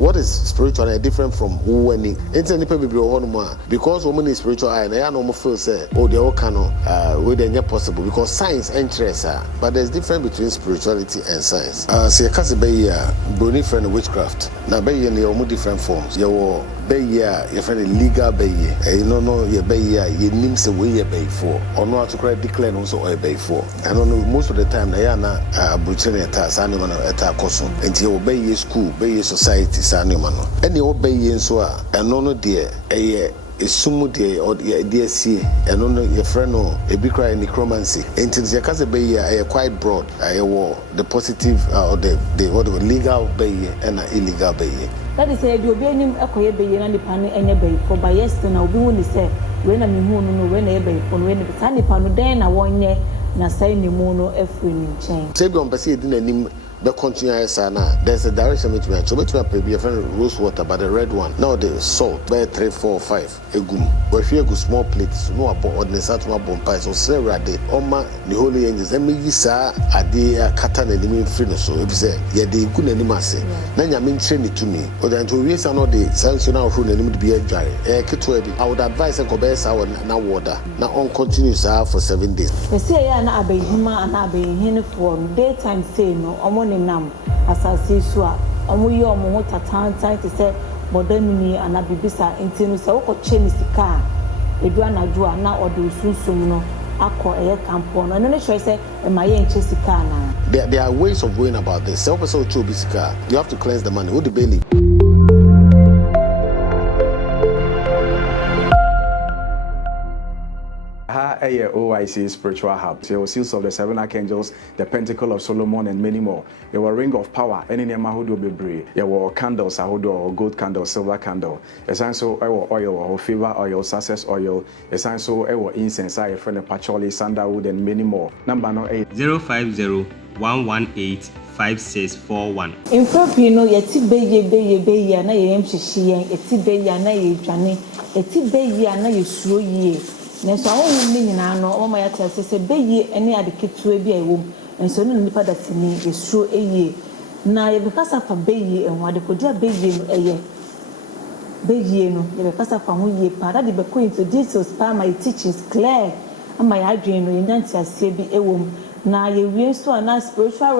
what is spiritual different from who any into any people because woman is spiritual and I no feel say oh they all cannot with any possible because science interests her, but there's difference between spirituality and science. See a case be brony friend witchcraft now be in the different forms your be your friend legal be you know your be you name say way you pay for or not to credit declare also or pay for and most of the time they are not Britannia tax animal attack also until obey school be society animal any obey so and no dear sumu de or dear see and no your friend no a big cry necromancy until the case be quite broad the positive or the what legal bay and illegal bay. That is a you be any akoye be na nipa no enye bay for by yesterday na obi woni say we na me hu no we na e bay for we na sa nipa no den na wonye na sai ni mu no afri ni nchen. Say be on pese di na nim the continue sana there's a direction between so between a friend rose water but the red one now the salt by 3 4 5 egum we fear go small plates no about ordinary satuma bompa so say rade oma the holy angels em yi sa ade akata na nim free no so if say ye dey gu na nim ase na nyame ntre ni to me or then to we say no the sanctional ru na nim be adware keto bi I would advise go be sa na water na on continue sa for 7 days. We say ya na abehima na abehine for daytime say no nam asase so a omoye omo tatan to say bodamini ana bibisa ntinu se wokoche ni sika edu anaju a na odo sunsum no akọ eye campo no no sure say e maye nche sika na there are ways of going about this. Self so to bisika you have to cleanse the money with the belly. OIC Spiritual Hub. So, seals of the 7 archangels, the Pentacle of Solomon, and many more. There were ring of power, any name I would be. There were candles, I would do gold candle, silver candle. Essential oil or favor oil, success oil. Essential incense, I friend of patchouli, sandalwood, and many more. Number no 8 050 118 5641. In Filipino, yeti be na ye mshishi eti be na ye dwane eti be na ye suo ye. Na so awon ni nyina no o ma ya tase se beye ene adeketu bi awo enso no nipa da tini esuro eye na ye be kasa fa beye enwa adekodia beye no eye beye no ye be kasa fa ho ye para de be ko into details pa my teachings clear ama ya adwen no ye nyanti ase bi ewo na ye wie so na spiritual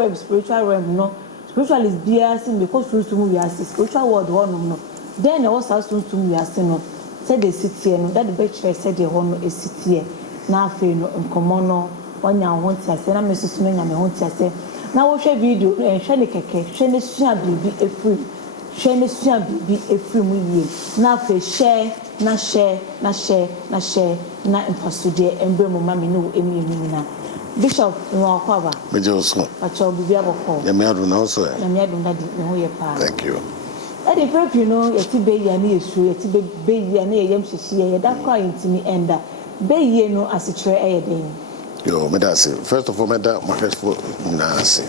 realm no spiritualist bia sin because sunsun wi ase spiritual world one no then na was sunsun wi ase no said the city no that the betray said the one is city na afi no nkomo no onya ho ntiase na mesusu no nya me ho ntiase na wo hwe video hwe ne keke hwe ne sua bibi efiri mu yie na afi share na impasude embre mu mami no emi na Bishop no akwaba mejoso acho bibi aboko ya me adu na so ya me adu ndadi ho ye pa. Thank you. The people know yeti be ya na yesu yeti be ya na yem hihie ye da kwa intimi enda be ye no asichere eyeden yo me da say first of all me da market for na say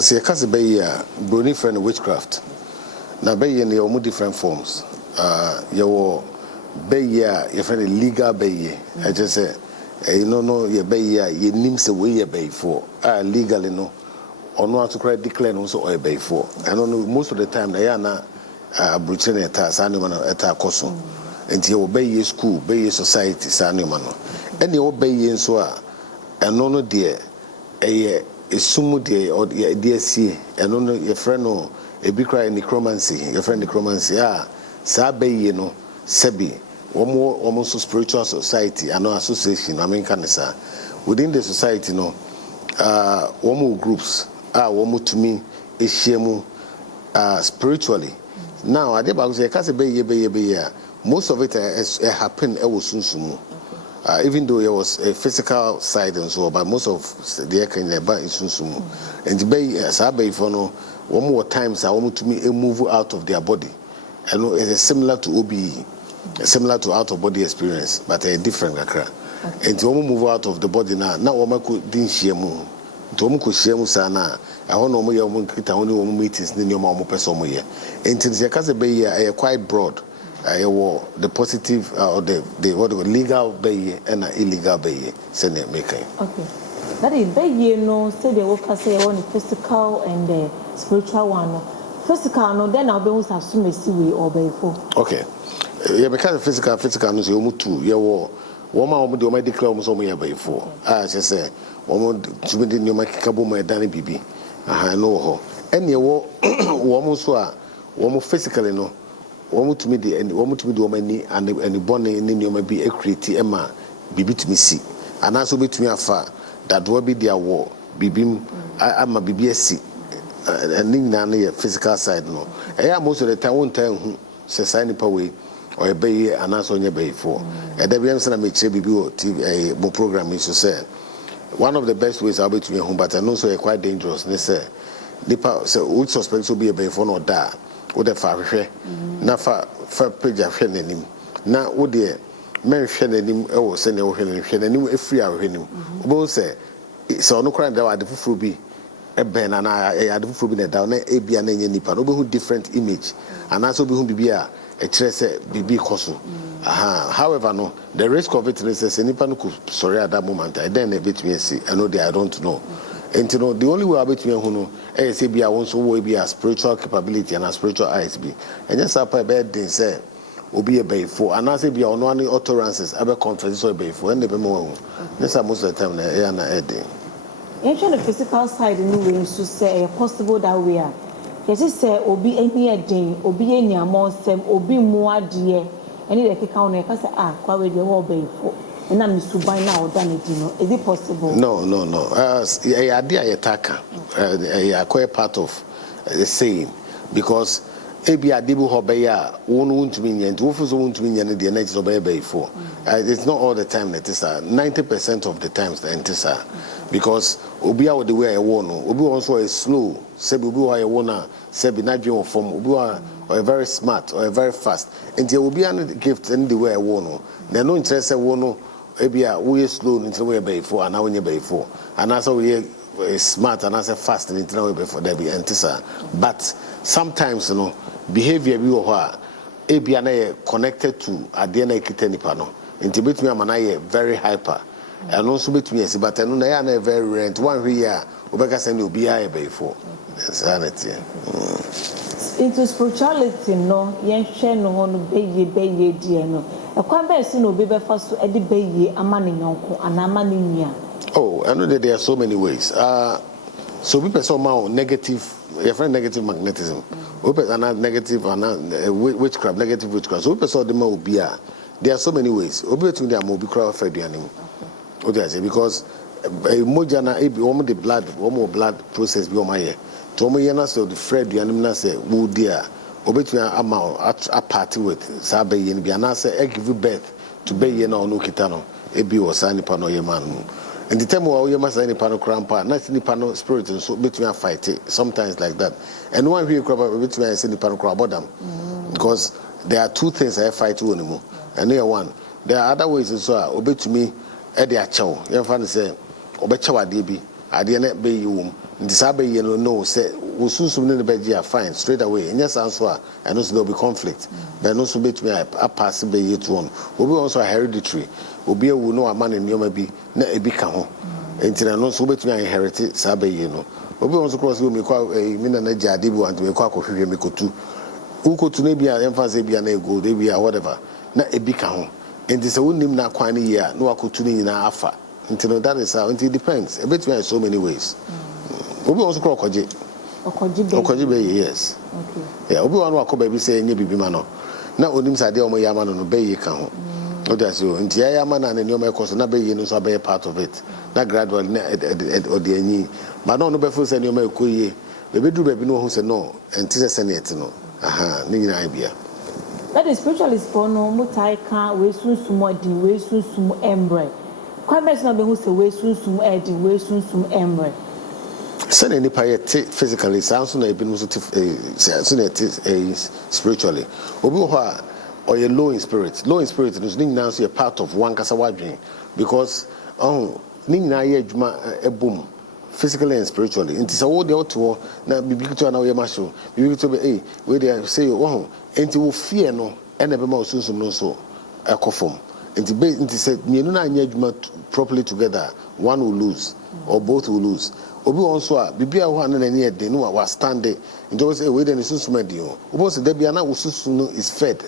say e case be ya brony friend witchcraft na be ye ne omu different forms ye wo be ya ye friend legal be ye I just say no ye be ya ye nim say we ye be for legally no or not to credit declare also or pay for. I don't know most of the time they are not Britannia tax animal attack also until obey school, obey society, animal. Any obey so and no dear a sumu dear or dear see and no your friend no a big cry necromancy, your friend necromancy, sabe you know, sebi, one more almost spiritual society and no association, I mean, within the society, no, one more groups. Womu to me ehyiemu spiritually now ade ba say ka say be most of it happen sunsumu even though there was a physical side and so but most of the can ba sunsumu and be sabe for no one more times womu to me move out of their body and it's similar to OBE similar to out of body experience but a different kakra and womu move out of the body now womu could din hyiemu Tom Kushemu Sana, I don't know your only meetings in your mom person here. And since your cousin Bay are quite broad, the positive or the what legal bay and illegal bay, Senate making. Okay. That is Bay, no, say the workers say one physical and the spiritual one. physical no then I'll be able to assume a see or before. Okay. Yeah, because physical no say omu two. Yeah, woman omu de omu declare omu so omu yeba before. Just say omu to be the new makikabo mo edani bibi. No ho. Any woman so a woman physically no. Woman to me the woman ni and born ni nyoma bi equity ema bibi to me see. And also be to me afa that will be their war. Bibim ama bibi esi. And ning physical side no. Most of the time won't tell who say sign pa way or a bay and answer on your bay for. And then we have make sure TV a program is to say one of the best ways I'll be to me home, but I know so quite dangerous. They say Nipa so would suspect to be a bay for no da or the far share. Na for page of him. Now would dear men shed him or send your him a free hour him. Both say so no crime that I the full be. Ben and I had to be down a be an any nipa no be different image and also be who be a trace be koso. However, no, the risk of it is nipa no could sorry at that moment. I then a bit me see. I know I don't know. And you know the only way about me who know say be a also will be a spiritual capability and a spiritual eyes be. And just up a bed then say will be a bay for and I say be on one utterances ever conference or bay for and the more. This are most of the time na heading. Actually, the physical side in the way to say possible that we are. Yes, say obi any a day, obi any among them, obi more dear, any like count. I say Akua we the whole bay for, and I'm to buy now done it. Is it possible? No. I idea attacker. I quite part of the saying because ebi adibu hobeya won't mean and wofus won't mean and the next obey for. It's not all the time that is 90% of the times the entisa because obi out the way I want obi also is slow say obi why I wanna say be not dream from obi or very smart or very fast and there will be any gift any the way I want there no interest I want ebi we slow into way by for and now when you by for and also we smart and as fast and into way before there be entisa but sometimes behavior bi wo ho a ebia na connected to ade na ekita nipa no nti betumi amana ye very hyper and also betumi esi but no na ya na very rent one we ya obeka send obi ya be for sanity into spirituality no yen hwe no ho no beye die no ekwan be si no obi be fa so ade beye ama ne nyonko ana ama ne nua. Oh, I know that there are so many ways so people say negative your friend negative magnetism and negative and witchcraft negative witchcraft so people saw them obia there are so many ways obi to them obi crowd for aduanim okay I say because moja na ebi omo the blood process bi omo ye to omo ye na so the fred aduanim na say wo dia obi to am a party with sabe ye bi na say give birth to be ye na onu kita no ebi wo sa nipa no ye man. And the time we are masking the pano crampa, not the pano spirit, and so between fight it sometimes like that. And one we crop between I see the pano crab bottom because there are two things I fight to anymore. And here one, there are other ways so obey to me at the chow. You find say obey chow DB. I didn't be you. Disabe you know say we soon in the bed are fine straight away. And yes answer and also there will be conflict. But also between I pass be you to one. We be also hereditary. Obi will know a man in your maybe na ebi ka ho enti no so betumi inherit sabe ye no obi won so cross go me kwa me na jadi bu and me kwa kohwehwe me kotu ukotu na bia emphasize bia na ego de bia whatever na ebi ka ho enti se wonim na kwan ne ye a na wakotu ni na afa enti no that is how it depends betumi so many ways obi won so cross okoji be yes okay yeah obi won wakoba bi say enye bibima no na onim sade o mo yama no be ye ka ho. That's you. And the man and your course, not be a part of it. Not gradually, or the any. But no, before send your make we do baby no who said no, and tis a no. Nina idea. That is spiritualist for no mutai can we soon sumo di we soon sumo embre. Quite best not be who say we soon sumo edi we soon sumo embre. Send any piety physically, sounds like been spiritually. Obu or you're low in spirit. Low in spirit is now a part of one kasawadri because Nina a boom physically and spiritually. It is a word out to now be big to an marshal. You to be where they say, oh, and you will fear no, and never more soon no so a coffin. It said, properly together, one will lose, or both will lose. Obi also, Bibia one and any day, no, was standing. And those away than the Sussumedio. Almost the Debiana Ususuno is fed.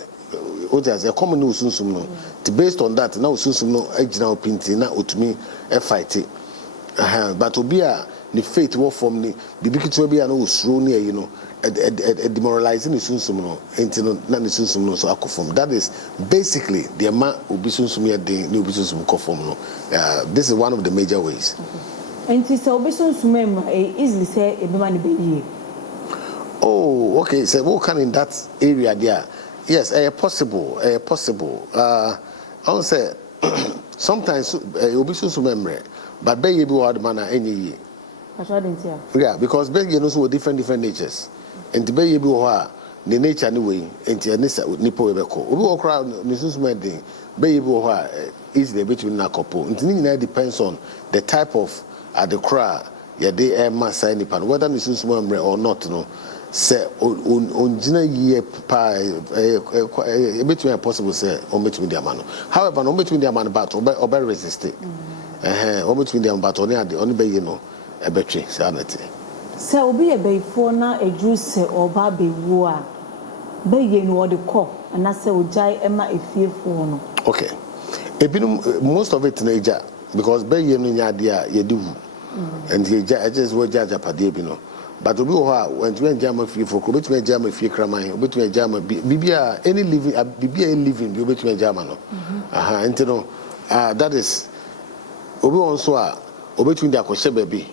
As a common Ususuno. Based on that, now Susuno, Ejna Pintina, Utumi, a fight. But Obia, the faith war from the Bibiki no Usruni, you know, demoralizing the Susuno, until none is Susuno, so Akufum. That is basically the amount of Bisusumia, the new Bisusum Kofum. This is one of the major ways. And it's a Bisusum easily say a man be. Oh, okay. So what kind in that area there? Yes, possible. I will say sometimes Obisusum memory, but be able to manner any. Yeah, because be also different natures. And to be able to the nature anyway, and to Nisa Nipo Ebeko. We will crowd Nisusum thing, be able to easily between a couple. It depends on the type of the crowd, yeah, they are mass nipan, whether Nisusum or not, no. Say on Gina ye pa between possible say on between the man. However, no between the man but or resist it. On between the but only the only bay a battery sanity. So be a bay for now a juice or baby war. Bay no the call and I say Jai Emma a fear for. Okay. Most of it in Asia because bay in Yadia ye do. And he just will judge a padebino. But to be when to enjoy free for between a jam free cramine, between a jam, Bibia, any living, Bibia living, you between a Germano. And you know, that is Obi also between the Akoshe baby.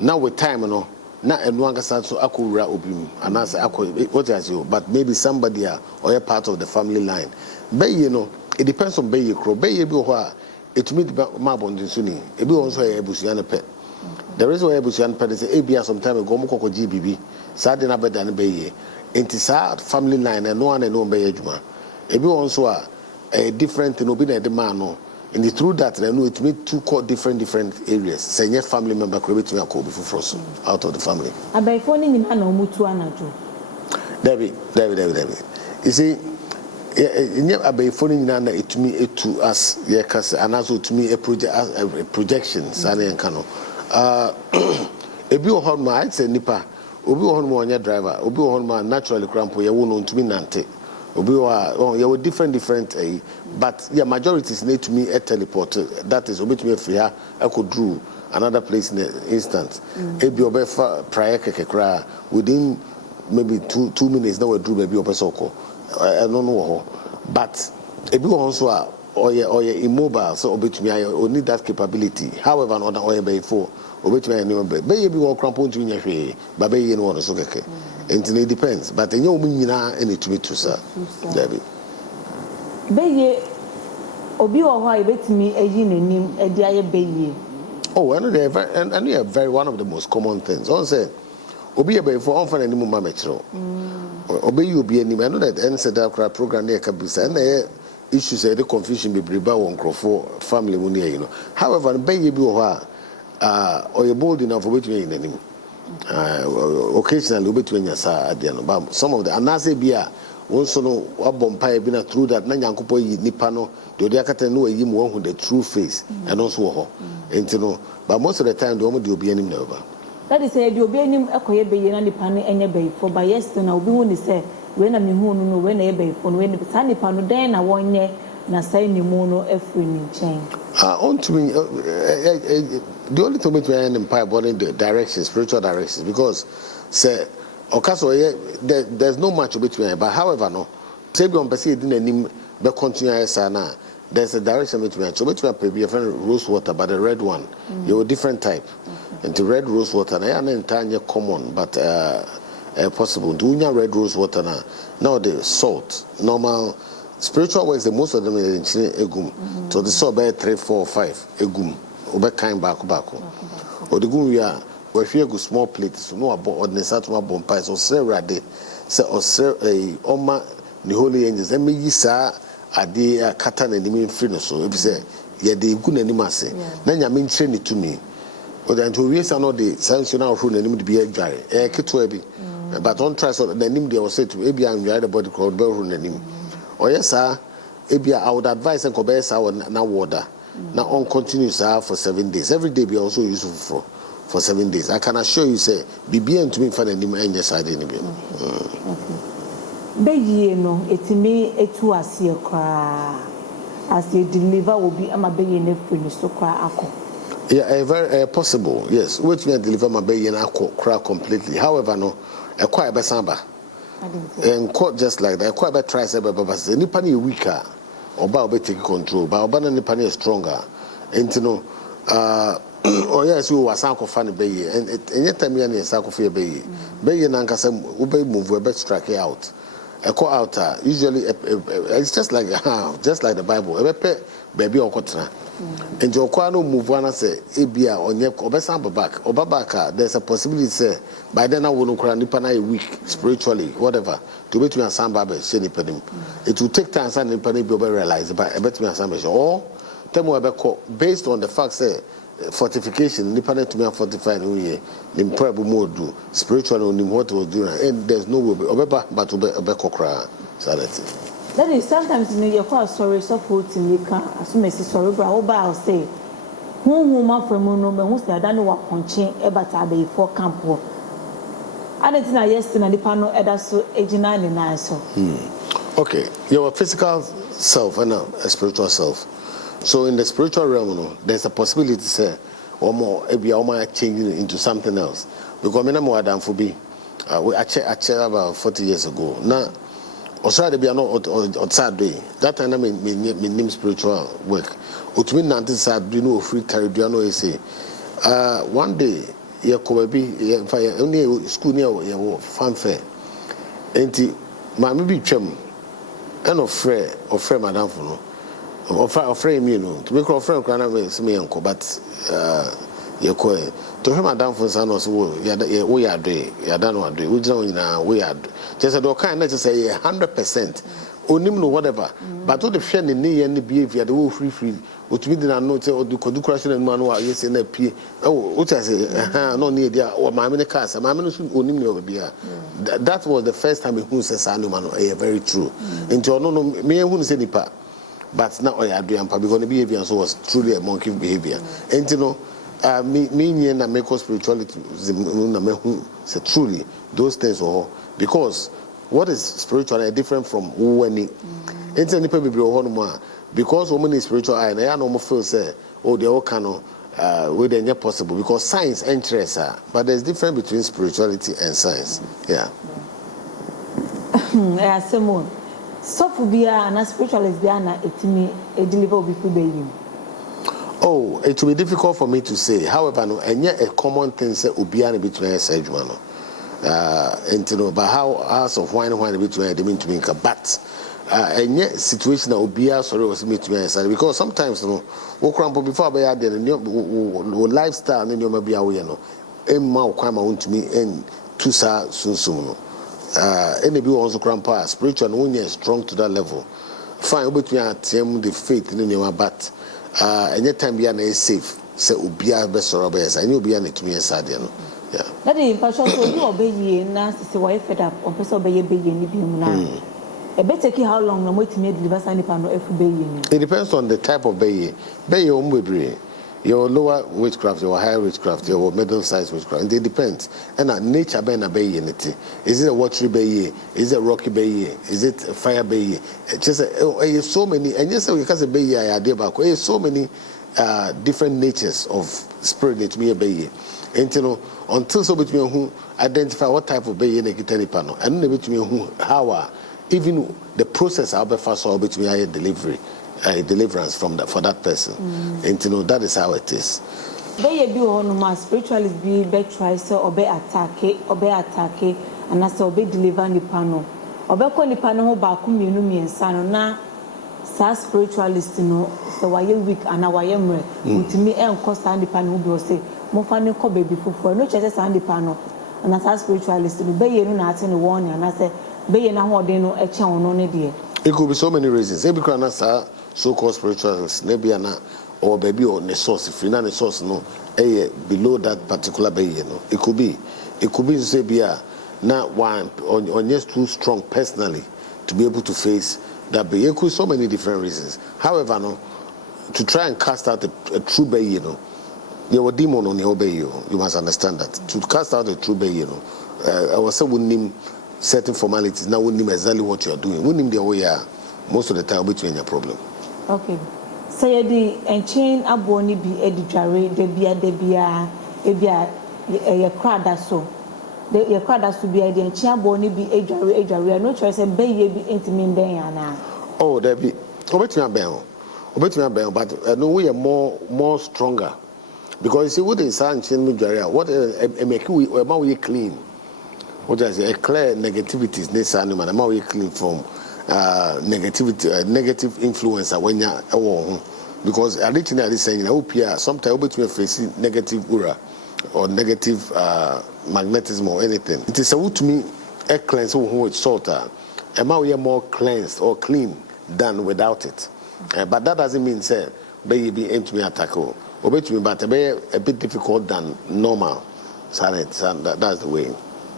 Now with time, you know, not a longer start so Akura Obim, and as what as you, but maybe somebody or a part of the family line. Bay, you know, it depends on Bay Crow, Bay Yeboah, it meet Marbon Suni, it be also a Busiana pet. The reason why Busian Pet is ABS some time ago, Moko GBB, Sadin Abedan Bay, Intisad family line, and no one and no Bay Juma. It be also a different in Obina de Mano. And the through that, I know it made two different areas. Say, your family member created me a call before frozen out of the family. I by phoning in an Mutuana. David. You see, in your abbey phoning Nana, it to me, it to us, yes, and also to me a projection, Sally and Cano. A bio horn, I'd say Nipa, Obi on your driver, Obi on naturally crampo, you won't to me Nante. Obi you were different, but your majorities need to me a teleport. That is Obi to me free. I could drew another place in the instant. Ebi obefa prior kekekra within maybe 2 minutes now we drew maybe obesoko. I don't know, but ebi also or you immobile, so Obi to me I only that capability. However, not or before Obi to me anymore. Be you walk crampon to me, but be you know so okay. It depends, but in your mina any to me too, sir. David. Bay Obi or why bet me a yin and him a dia bay. Oh, and they are very one of the most common things. On say Obi a bay for often any more metro. Obey you be any man that answer that program near Kabisa and the issues the confusion be briba on Crawford family money, you know. However, bay you be or you're bold enough for which way in any. Occasionally between your side, some of the Anase Bia also know what Bompire been through that Nanyankopo Nipano, the Diakata know a yim one with the true face and also and you know, but most of the time the woman will be any never. That is said, you'll be any Akoya Bay and the Pani and a bay for by yesterday. I'll be one to say when I'm who when a bay for when the Sani Pano then I 1 year. Na say ni mono every chain. On to me, the only thing which we are in empire boarding the directions, spiritual directions, because say, there's no much between. But however, no, say we on perceive didn't name be continue sana. There's a direction between. So between be a friend rose water, but the red one, you're a different type. And the red rose water, I am entirely common, but possible. Do you red rose water now the salt normal. Spiritual works, the most of them is in egum. So the saw by 3, 4, 5 egum. Obe kind back. Or the gum we are where you go small plates, no about ordinary satuma bompire. So Sarah de say or a oma the holy angels. Then me yisa ade katan and mean free so if say ye de good animase. Then you mean train it to me. Or then to raise another sanctional rule and be a guy. Kitwebi. But don't try so the name they will say to maybe I'm the body called Bell Run. Oh yes, sir. ebia I would advise and kobe sa na water. Now on continues for 7 days. Every day be also useful for 7 days. I can assure you say be and to me for the any side any be. Be ye no etimi etu ase kra as you deliver will be ama be ye na free so kra akọ. Yeah, very possible. Yes, which me deliver my be ye na akọ completely. However no a quite be samba. And quite just like that quite be try say be any pani weaker oba obe take control but oba na ni pani stronger. And you know oh yes we was sanko fan be ye and anytime you na sanko fe be ye na nka say we be move we be strike out. A call out usually it's just like the Bible. Baby okotna. And your no move one say ebia onye obesan back. Obabaka there's a possibility say by then I will no nipa na weak spiritually whatever to bet me and samba be she nipa nim. It will take time and nipa be realize but bet me and samba or tell me based on the fact say fortification nipa na to me fortify no ye nim prayer mo do spiritually nim what was doing and there's no way obeba but obekokra sanity. That is sometimes in your call sorry so for to make as me say sorry bra oba I'll say who man from no me who say I don't know what ponche e bata be for camp wo adentina na yesterday nipa no eda so ejina ni na so okay your physical self and a spiritual self. So in the spiritual realm, there's a possibility to say, or more, ebia changing into something else. Because me na mo adam for be, I checked about 40 years ago. Now, also they be not outside day. That time I mean spiritual work. Utumi nanti sad do no free carry do no say. One day, you could be only school near your fanfare. Enti, my maybe chem, and of friend madam for no. Offer me no to make friend kana me uncle but you call to him madam for san also we are doing you don't know do we don't na we are just do kind not to say 100% onim no whatever but to the friend ni any behavior the will free what we did not say or do correction and man wa yes na pie what I say no need there or my many cars my many onim no be that was the first time who says sanu man very true into no me who say nipa. But now I agree because the behavior so was truly a monkey behavior. And you know, me and make spirituality say truly those things are because what is spiritual is different from when it. And any people be on because woman is spiritual and I no more feel say oh they all cannot with any possible because science interests her. But there's difference between spirituality and science. Yeah. Yeah, Simone. So for be a spiritualist be na etimi deliver before be you. Oh, it will be difficult for me to say. However, no, and yet a common thing say obiane between sedjuma no. And you know, but how house of wine between them into me but and yet situation that obia sorry was me to me because sometimes you know, wo crampo before be there the lifestyle and you be away no. Emma kwama want me and tusa sunsun no. Any be also grandpa spiritual when you're strong to that level. Fine, but we are the faith in your but any time be an safe. Say ubia best or best. I knew be an to me inside you know. Yeah. That is passion so you obey ye na say why fed up on person obey ye ni bi mu na. E be take how long na mo timi deliver sanipa no efu be ye. It depends on the type of be ye ombebre. Your lower witchcraft, your higher witchcraft, your middle-sized witchcraft. And it depends. And nature be na be unity. Is it a watery be? Is it a rocky be? Is it a fire be? Just so many. And yes, we can say be idea back. So many different natures of spirit that me be. And you know, until so between who identify what type of be in a kitani panel, and between who how even the process I'll be fast or between a delivery. A deliverance from that for that person, and you know that is how it is. Be on my spiritualist be try so or be attack, and as or be deliver ni pano, or be call ni pano ho ba kum yenu miensa no na sa spiritualist no so why weak and why mre utimi enko sa ni pano bi o say mo fa ni ko baby fufu no chese sa ni pano and as spiritualist no be yenu na ate ni won and as be yenu na ho de no e che ono ne de. It could be so many reasons. Every kind of so-called spiritualists, maybe or baby or the source, if you're not the source, no, below that particular baby, no. It could be say be Not one on just too strong personally to be able to face that bay. It could so many different reasons. However, no, to try and cast out a true bay, you know, you a demon on your bay, you must understand that. To cast out a true bay, you know, I was saying wouldn't name certain formalities. Now wouldn't name exactly what you are doing. Wouldn't name the way you are most of the time between your problem. Okay. Say the chain aboni be editary, debia, a crowd so. The crowd has to be a chain aboni be editary, no choice, and bay be intimate then. Oh, there be. Obeti my bell, but no, we are more stronger. Because you see, what is chain area? What make we clean? What is a clear negativities? This animal, am we clean from negativity, negative influence when you are because additionally saying sometimes we face negative aura or negative magnetism or anything. It is a to me a cleanse with salt. Am we are more cleansed or clean than without it? But that doesn't mean say baby aim to me attack or to me, but a bit difficult than normal. That's the way.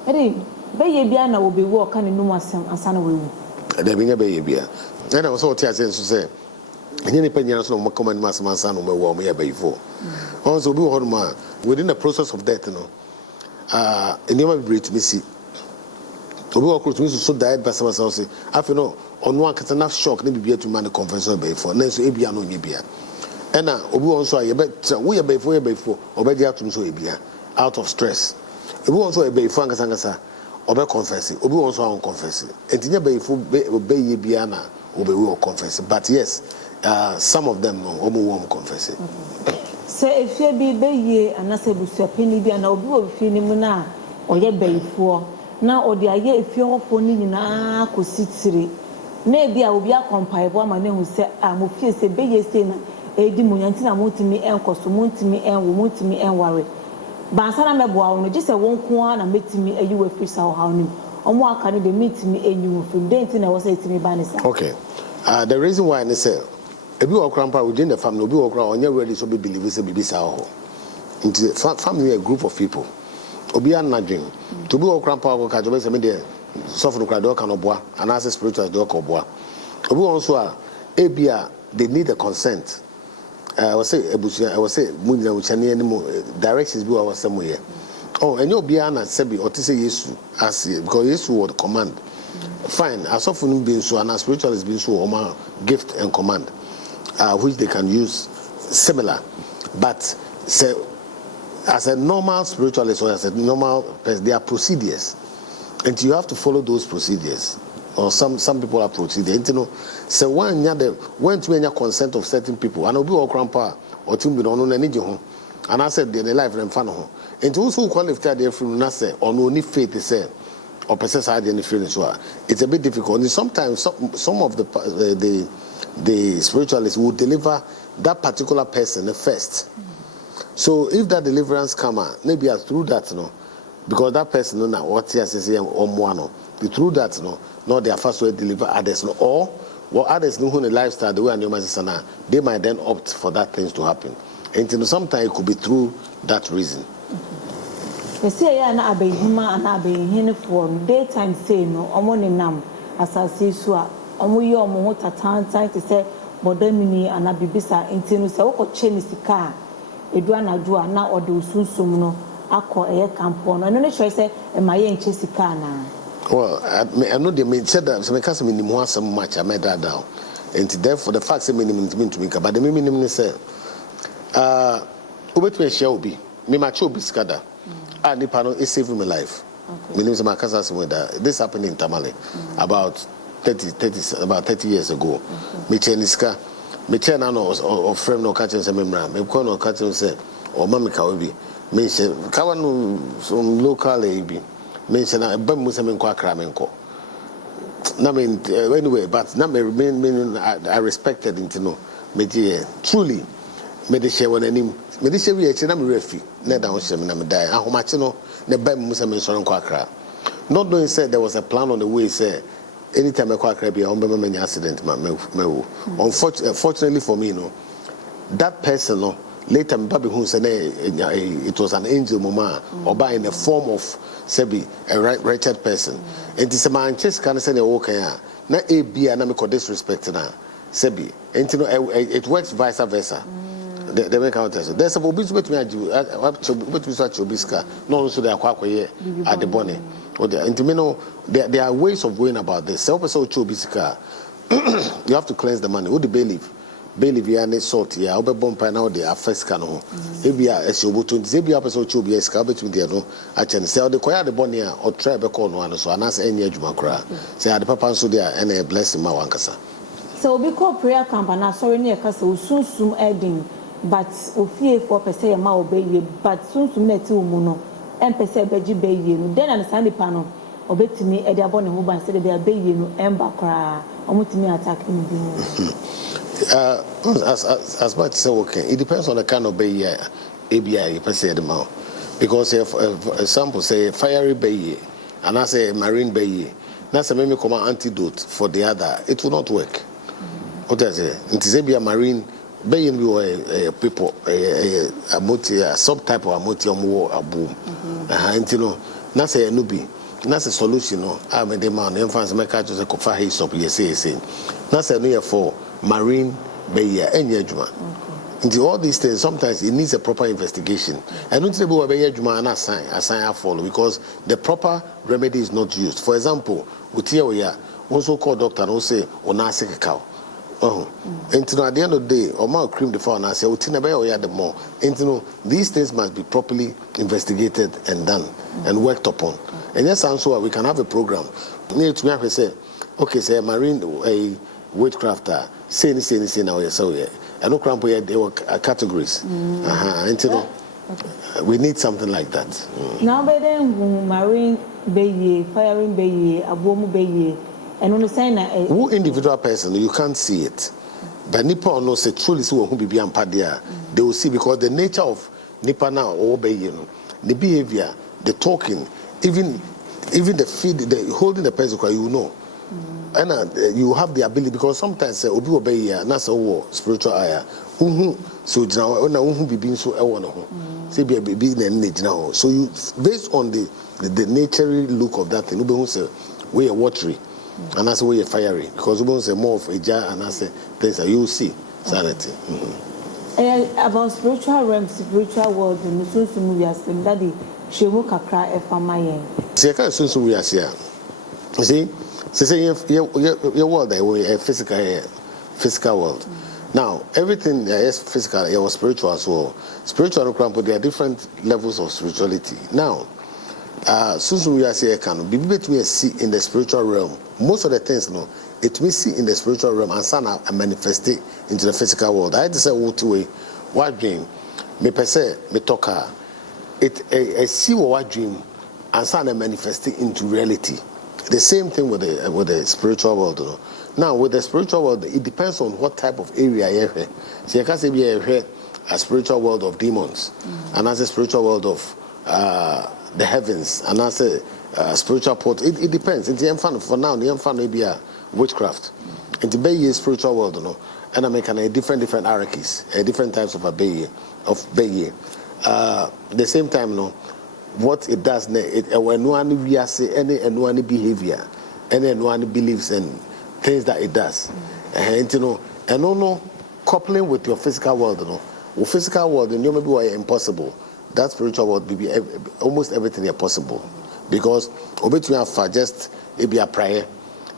Baby will be walking in Numasam and Sanaway. There being a baby. And I was all tears to say, any pensions no more common mass man son over warm here before. Also, be one within the process of death, you know. And never breathe to me see. We walk to me so died by some say, after no, on one cat enough shock, maybe be to man a convention before, next to Abia no Nibia. And now, we also a bet we are before, obey out so Abia, out of stress. We also a bay Frank Sangasa. Obe confess it. Obe also on confess it. And tinya be fu obey biana obe will confess it. But yes, some of them no obe won't confess it. Say if you be ye and I say busu penny bi na obi obi fini mu na oye beyfo na odi aye if you phone nyina ko sitire na e bia obi akompae bo ama na hu se mo fie se be ye say na edi mu nyanti na mutimi enkoso mutimi enwo mutimi enware bansana meboa no gise won ko na metimi ayiwe frisa ho hawo nim omo aka no de metimi enyu from dent na wo say etimi banisa. Okay, the reason why I say ebi wo krampa within the family obi wo kra onye ready so be believe say bibi sa ho into family a group of people obi anadwen to be wo krampa wo ka jobe say me de suffer kra do kan oboa and as spiritual do ko oboa obi won so a ebia they need a consent. I was say munya uchane any directions bi was somewhere. Oh, and you be ana sebi otise Yesu as because Yesu would command. Fine, as often being so and as spiritualist being so oma gift and command, which they can use similar, but say as a normal spiritualist or as a normal person, there are procedures, and you have to follow those procedures. Or some people are procedures. You know, so when to any consent of certain people, and obi or grandpa or team be don't know any home, and I said the life and fan home. And to also qualify there from Nasa or no need faith to say or possess any feelings. So it's a bit difficult. And sometimes some of the spiritualists will deliver that particular person first. So if that deliverance come out, maybe through that, no, because that person know what he has to say or more. Through that, no, they are first to deliver others, no, or what others know who the lifestyle the way and your they might then opt for that things to happen. And sometimes it could be through that reason. They say ya na abehima and abehine for daytime say no, omo nam asase so a omo ye omo ho tatan to say bodamini and abibisa enti no say wo ko che ni sika edu anadu a na ode osunsum no akọ eye campo no no sure say e ma ye nche sika na. Well, I know they may say that some case me more some much I made that down. And therefore the fact say me to me but the me say obetwe share obi me ma obi skada and the panel is saving my life. Me name is my cousin this happened in Tamale about 30 years ago. Me cheniska me chen no frame no catch say memra me ko no catch say o mama ka obi me she ka no some local ebi mention a bam musamen kwa kramenko na me anyway but na me I respected into no me truly me de share wonanim me de share we na me refi na da ho share me na me die ahomache no na bam musamen so kwa kra not knowing said there was a plan on the way say anytime I kwa kra be on be many accident me unfortunately for me no that person no later baby who said it was an angel mama or by in the form of sebi a wretched person. And this man just can say okay na a be and I'm disrespect na sebi and you know it works vice versa. The make out there's a bobis with me with such obiska no so they akwa at the bonnet or the intimino there are ways of going about this self so obiska you have to cleanse the money who the believe via ne salt ya obebompa na the affect can ho ebia esioboto ebia person chobi eska between there no a chen say the koya the bonnet or try be call no so anas enya adwuma kra say the papa so there and a blessing ma wankasa so we call prayer camp na sorry ne kasa usunsum edin but ofie for pese ma obeye but sunsum na ti omu no em pese beji beye no then understand the panel obetimi e de abone ho ban say de beye no emba kra omutimi attack ni as much as okay, it depends on the kind of bay ABI per se the mouth. Because if example say fiery bay and I say marine bay, that's a maybe come antidote for the other, it will not work. What I say? It is a marine bay in a people a subtype of amotium war a boom. And you know, that's a nubi. That's a solution. No, I mean the man infants make out as a coffee haze up. Yes, that's a new for marine bay and yajuma. Into all these things, sometimes it needs a proper investigation. I don't say bayajuma and assign follow because the proper remedy is not used. For example, Utiya also called doctor and say onasik cow. And at the end of the day, or more cream the phone and say Utina bay or the more. And these things must be properly investigated and done and worked upon. And yes, also we can have a program. Need to have say, okay, say marine a witchcrafter, say now so yeah. I know cramp they were categories. And we need something like that. Now by then marine bay, firing bay, a boom bay, and understand that who individual person you can't see it. But Nippon no say truly see who be there. They will see because the nature of Nippon now or bay, the behavior, the talking, even the feed, the holding the person, you know. And you have the ability because sometimes obi obey na so war spiritual aya so jina na be being so ewo no ho say be na jina ho so you based on the natural look of that thing obi say we are watery and as we are fiery because obi say more of a jar and as things that you see sanity about spiritual realm spiritual world no so we are saying that the shemu kakra e fama yen say ka so we are here you see say your world a physical world. Now everything is physical, it was spiritual as well. Spiritual and there are different levels of spirituality. Now, since we are saying can be between see in the spiritual realm, most of the things it may see in the spiritual realm and sana and manifest it into the physical world. I had to say what dream me per se me talk it a see what dream and sana manifest it into reality. The same thing with the spiritual world. Now, with the spiritual world, it depends on what type of area you're in. So you can say you're a spiritual world of demons, and as a spiritual world of the heavens, and as a spiritual port. It depends. It's for now, the infant may be a witchcraft. In the Bay spiritual world, and I make a different hierarchies, different types of Bay. The same time, what it does, when one we say any behavior, any beliefs and things that it does, and coupling with your physical world, physical world, and you maybe why impossible. That spiritual world be almost everything is possible because obey have just it be a prayer,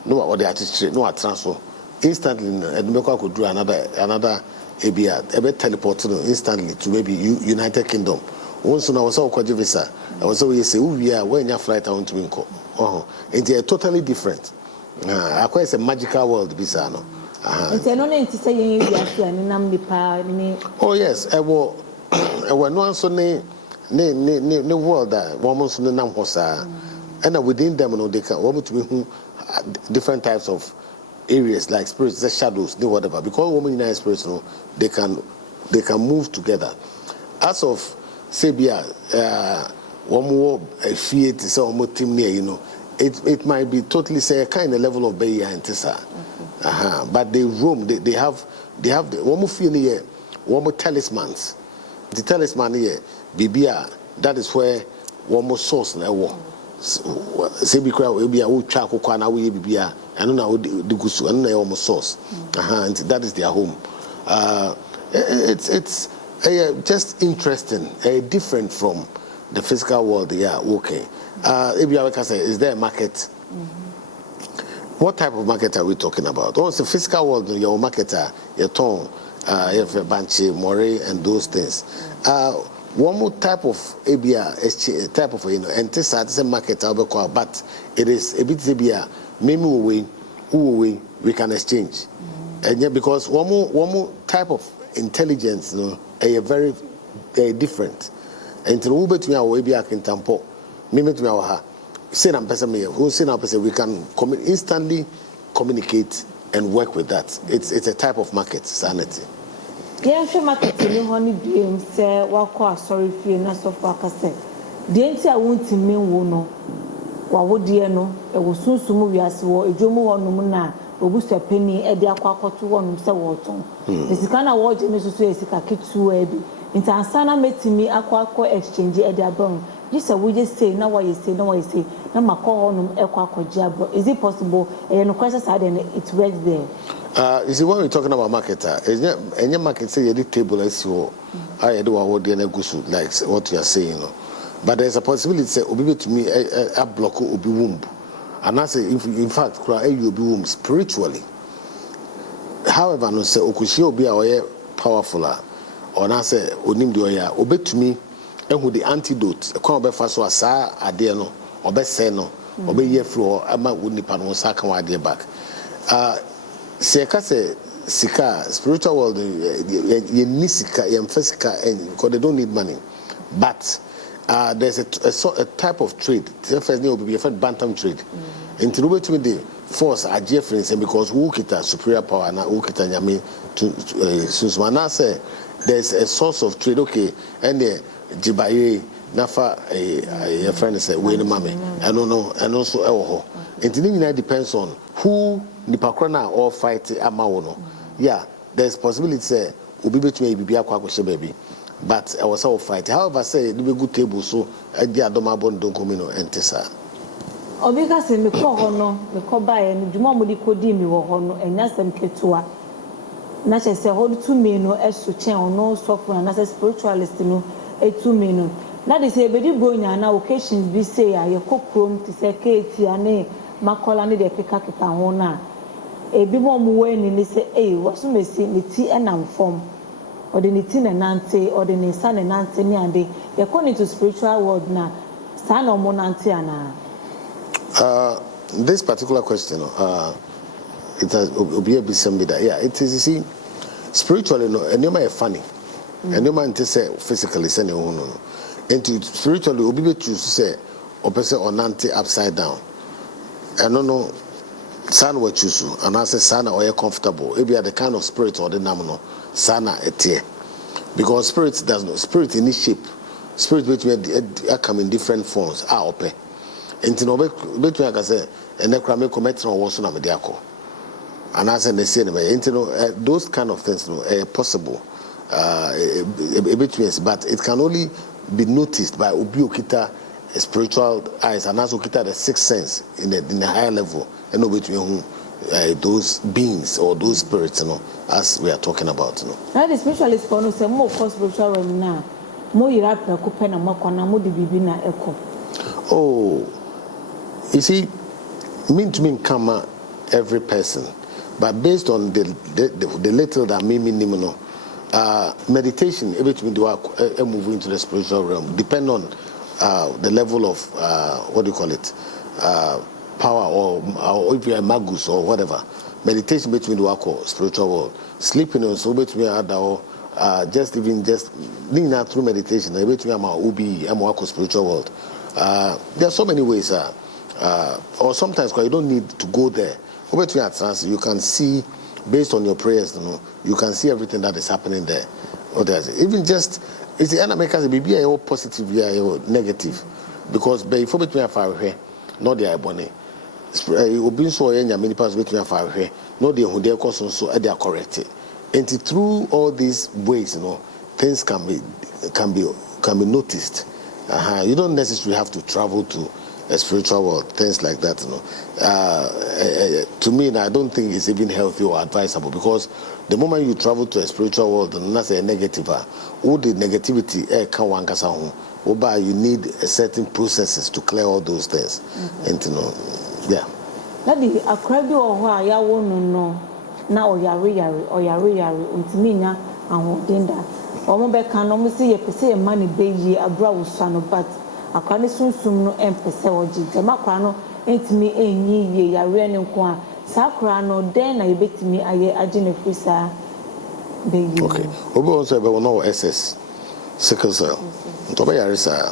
no or the artistry, no a transfer instantly, and make could do another a teleport instantly to maybe United Kingdom. Once I was so called visa, I was always say, we are when your flight I want to win. It's totally different. Akua is a magical world, visa. No. Oh yes, I will. When one so ne world that woman so ne nam hosa, and within them they can want to be different types of areas like spirits, the shadows, the whatever. Because women in spirits, they can move together. As of Sabia, one more Efie to say one team near, it might be totally say a kind of level of Bay and Tessa. But they roam, they have the one more feeling here, one more talismans. the talisman here bibia that is where one more source na wo say bi kra we bia wo twa akokwa na wo ye bibia eno na wo de gusu eno na one source and that is their home. It's just interesting, different from the physical world. Yeah, okay. If say, is there a market? What type of market are we talking about? Oh, it's the physical world. Your marketer, your tone, your banchi, more, and those things. One more type of ABR, type of and this is a market, but it is a bit ABR. Maybe we can exchange, and yeah, because one more type of intelligence, very different. And to move between our ABR can tampo, maybe to our say na person me who say na person we can instantly communicate and work with that. It's a type of market sanity. Yeah, sure market ni honey dream say wako sorry fee na so for akase. The enti a wonti me wo no wa wo de no e wo sunsumu wiase wo edwomu wonum na obusu apani e de akwakoto wonum se wo ton. The sika na wo je me so esika ketu e bi. Nti ansana metimi akwako exchange e de abon. Just we just say now what you say, no what you say. Now my call on Ekwa. Is it possible? And the question side and it's right there. You see, when we're talking about marketer, any market say you did table as you I do what they gusu like what you are saying, but there's a possibility say obi to me a block obi womb, and I say in fact cry you be womb spiritually. However, no say okushi obi a powerful or na say onim do ya obi to me. And with the antidote, a come back so as I dare no, or best say no, or be ye floor, I might wouldn't pan one second idea back. Say, Sika, spiritual world, ye nisika, ye physical, and because they don't need money. But there's a type of trade, the first name will be a bantam trade. And to do with the force, I difference, and because who kita superior power, and who kita yami to Susmana say there's a source of trade, okay, and the Jibaye Nafa a friend said, wait a mommy. I don't know, and also Ewo. It depends on who Nipacrona or fight Amawono. Yeah, there's possibility say Ubi between be a quackosha baby, but I was all fight. However, say the good table so a diadomabon don't come in and Tessa. Obiga say me call hono, me call by and Jumamudi Kodi me or hono, and Nasem Ketua. Nasha say hold 2 men no as to chain or no software, and as a spiritualist no. 2 minutes. That is a very good now occasions be say I cook room to say Katie and Macola need a pick up a a bit more when in say, eh, what's missing the tea and I'm form or the nitin and Nancy or the son and Nancy and they according to spiritual world now, son or monanti and this particular question, it has be a bit yeah, it is, you see, spiritually, no, and you may funny. And no man to say physically send no. And to spiritually obi to say or person or nanti upside down. And no son what choose and I say sana or comfortable. It be the kind of spirit or the namino sana etie. Because spirit does not spirit in this shape. Spirit between come in different forms are open. And to know between I can say and the crime commit on was na mediaco. And I say the same way. And those kind of things no possible. But it can only be noticed by Obi Okita spiritual eyes and also Okita the sixth sense in the higher level and know between those beings or those spirits, as we are talking about. Now the spiritualist for no say more for spiritual realm now. More you have to open and more more the bibina echo. Oh, you see, mean to mean come every person, but based on the little that me no. Meditation, everything do move into the spiritual realm, depend on the level of what do you call it, power or if you are magus or whatever. Meditation between the wako spiritual world, sleeping also between or just leaning out through meditation. Between ubi wako spiritual world. There are so many ways, or sometimes you don't need to go there. Between at trance, you can see. Based on your prayers, you can see everything that is happening there. Or there's even just it's the enemy can be a positive, or negative, because before between a fire here, not the ibone. Obin so many parts between a fire here, not the who their cause so they are corrected. And through all these ways, things can be noticed. You don't necessarily have to travel to a spiritual world, things like that. To me, I don't think it's even healthy or advisable, because the moment you travel to a spiritual world, and that's a negative, all the negativity you need certain processes to clear all those things. And yeah. That the Akua or ya no now yare untiminya and dinda. Omobeka no musi yepese money be ye abra usano, but Akwa ne sunsum no empese oji. Akwa no entimi enyi ye yare ne nko a sakra no den na yebetimi aye agene frisa be ye. Okay. Obi won say be no SS sickle cell. Ntoba yare sa.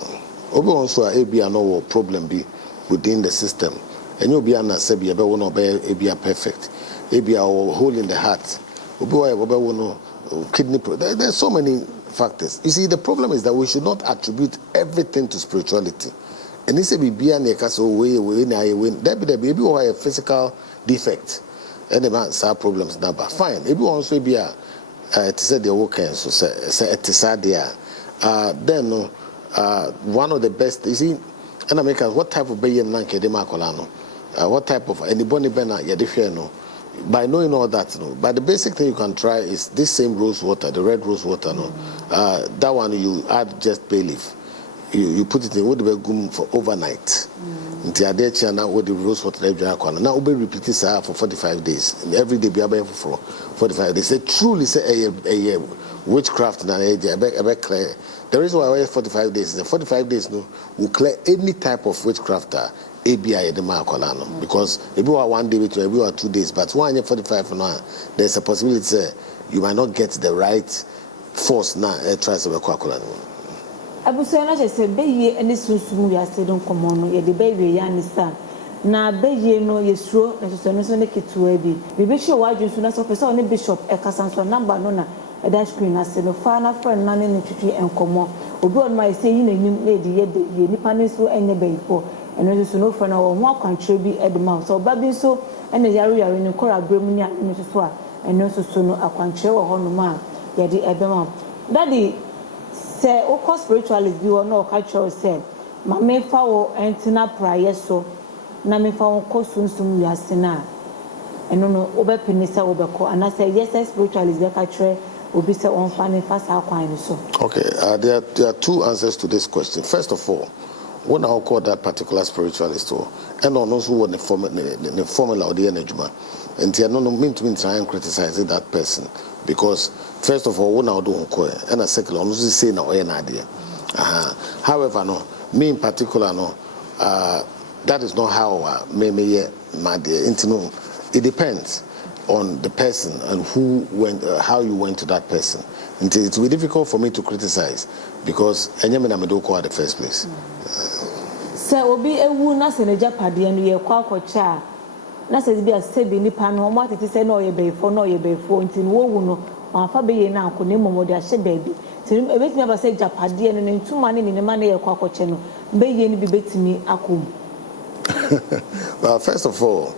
Obi won so a bia no problem be within the system. And you be an assebi be won be perfect. A be a hole in the heart. Obi wa kidney problem. There's so many factors. You see, the problem is that we should not attribute everything to spirituality. And this be an there be a physical defect. And the man saw problems now, but fine. Maybe also be a to say the work so say then one of the best, you see, and Americans, what type of baby nanke de makolano, what type of anybody bena no. By knowing all that, but the basic thing you can try is this same rose water, the red rose water. That one you add just bay leaf. You put it in wood gum for overnight. Until now with the rose water now we repeat this for 45 days. And every day be able for 45 days. They truly say a witchcraft and a clear. The reason why I wait 45 days is 45 days will clear any type of witchcraft. ABI the Marcolano, because if you are 1 day between, if you are 2 days, but 145 now, there's a possibility you might not get the right force now. Tries to be Quacolano. I would say, I said, Bay and this was we are said on common, the baby, understand. Now, Bay, no, yes, true, necessarily make it to a be. We wish your wife, you soon as officer on the bishop, a Cassanso number, nona, a dash screen, I said, no, far friend, none in the tree and common. Obi my saying, you lady, yet the Nipanis will end the bay for. And there's no friend or more country at the mouth. So, Baby, so, and the area in the Cora Bremunia and Mrs. Swa, and also soon a country or Honoma, yet the Ebema. Daddy say, of course, spiritualist, you are no cultural said, my main fowl and Tina prior so, Nami found costume yasina. And no over Penisa Obeko, and I say, yes, spiritualist, the culture will be set on finding fast how kind so. Okay, there are two answers to this question. First of all, when I call that particular spiritualist, and on also what the formula or the energy man, and they are not meant to try and criticize that person, because first of all, when I do and a second, I'm just saying now an idea. However, me in particular, that is not how my dear. It depends on the person and who went, how you went to that person. It will be difficult for me to criticize because I never know at the first place. So, Obi a wound in a Japadi and ye quack cha. Nasa be a sebi nipan, or what it is a no ye bay for no ye bay for until woe or Fabi now could name more their she baby. So, a bit never say Japadi and in 2 money in the money a quack channel. Bay any be betting me akum. Well, first of all,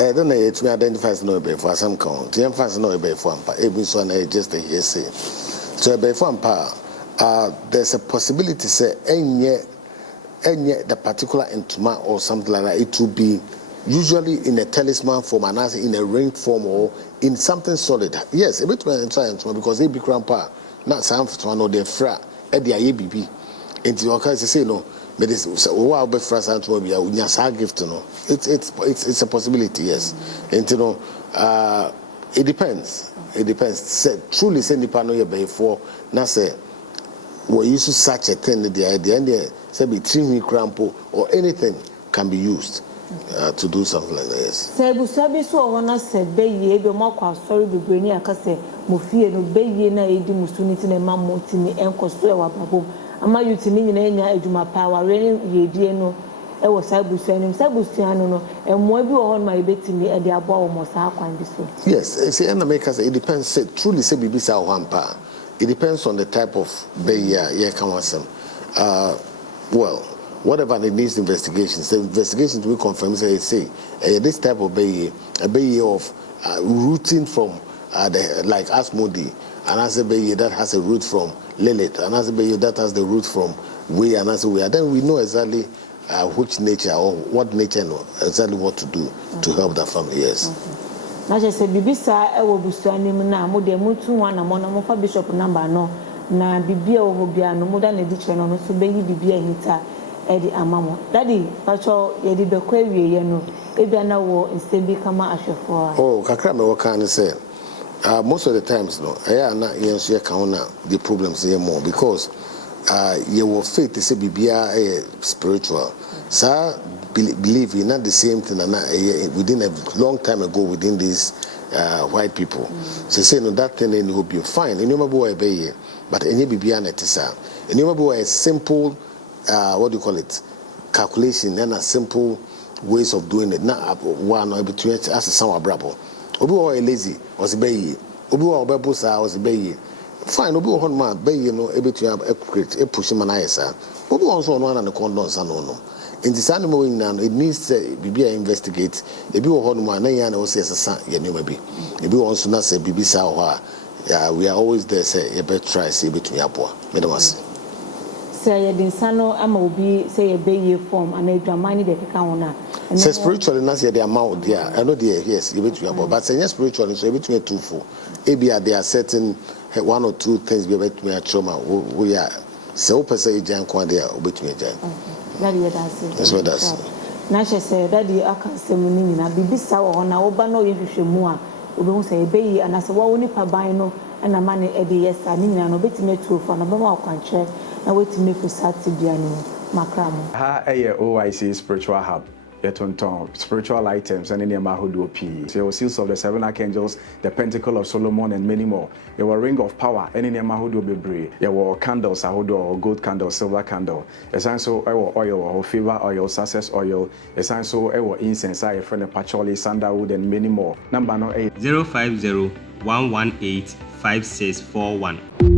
I don't know it identifies no bay for some count. The emphasis no bay for even so I just a hearsay. So, a bay for there's a possibility say any the particular intuma or something like that, it will be usually in a talisman form and as in a ring form or in something solid. Yes, a bit because they be grandpa, not some for no de fra at the IABB. And your case say no, but this wow be fra santo be a gift no. It's a possibility, yes. And it depends. It depends. Say truly say Nipano ye be for na say we use such a thing the idea and say be trim crampo or anything can be used to do something like this. Say busabi so wana say be ye be mo kwa sorry be brani aka say mo fie no be ye na edi musuniti na ma mo timi enkoso e wa babom ama yutimi nyina enya adwuma pa wa re ye die no e wo sai busuanim sai busuano no e mo bi wo hon ma e betimi e de abo wo mo sa kwan bi so. Yes, see and make us it depends say truly say bibi sa ho ampa. It depends on the type of bay well, whatever it needs investigations. The investigations will confirm say this type of bay, a bay of rooting from the like Asmodi, and as a baby that has a root from Lilith, and as a baby that has the root from we, and as we are, then we know exactly which nature or what nature know exactly what to do to help that family. Yes. Na je se bibisa e wo busuanim na mo de mutu wan na mo fa bishop number no na bibia wo bia no mo da na di kire no so beyi bibia hita e di amamo daddy pacho ye di bekwa wie ye no e bia na wo nsebi kama ahwefo oh kakra me wo kan say most of the times no na yenso ye kan na the problems here more because your faith is bibia spiritual sir believe in not the same thing within a long time ago within these white people so say no that thing then will be fine and you boy be but any bibia na tisa and you boy a simple what do you call it calculation and a simple ways of doing it na one or between as a sour brabo obi o lazy was be obi o bebusa was be fine obi o man be no e between e push man ayesa obi on so no na the condoms no in this animal it needs bibia investigate ebi wo ho no ma na ya na wo se sesa ya nyoma bi ebi won so na se bibisa ho we are always there say e be try say between aboa medamas say ya din sano ama obi say e be ye form and adwamani de keka wona say spiritually na say the amount there I know there yes e between aboa but say spiritually so e between two for ebi there are certain one or two things be between trauma we are so per say jan kwa there between jan daddy that's what that's na she say daddy aka semuni ni na bibisa wo na wo ba no ye hwehwemu a obi say ebeyi anase wo nipa ban no na ma ne e de yes ani nyina no betime tu for na ba ma kwanche na wetime fusati bia ni makramo ha OIC spiritual hub yetonton spiritual items and any mahodo p so seals of the 7 archangels, the pentacle of Solomon and many more. Your ring of power any mahodo bebre your candles ahodo gold candle silver candle esanso oil or favor oil success oil esanso incense I friend patchouli sandalwood and many more. Number no 050 118 5641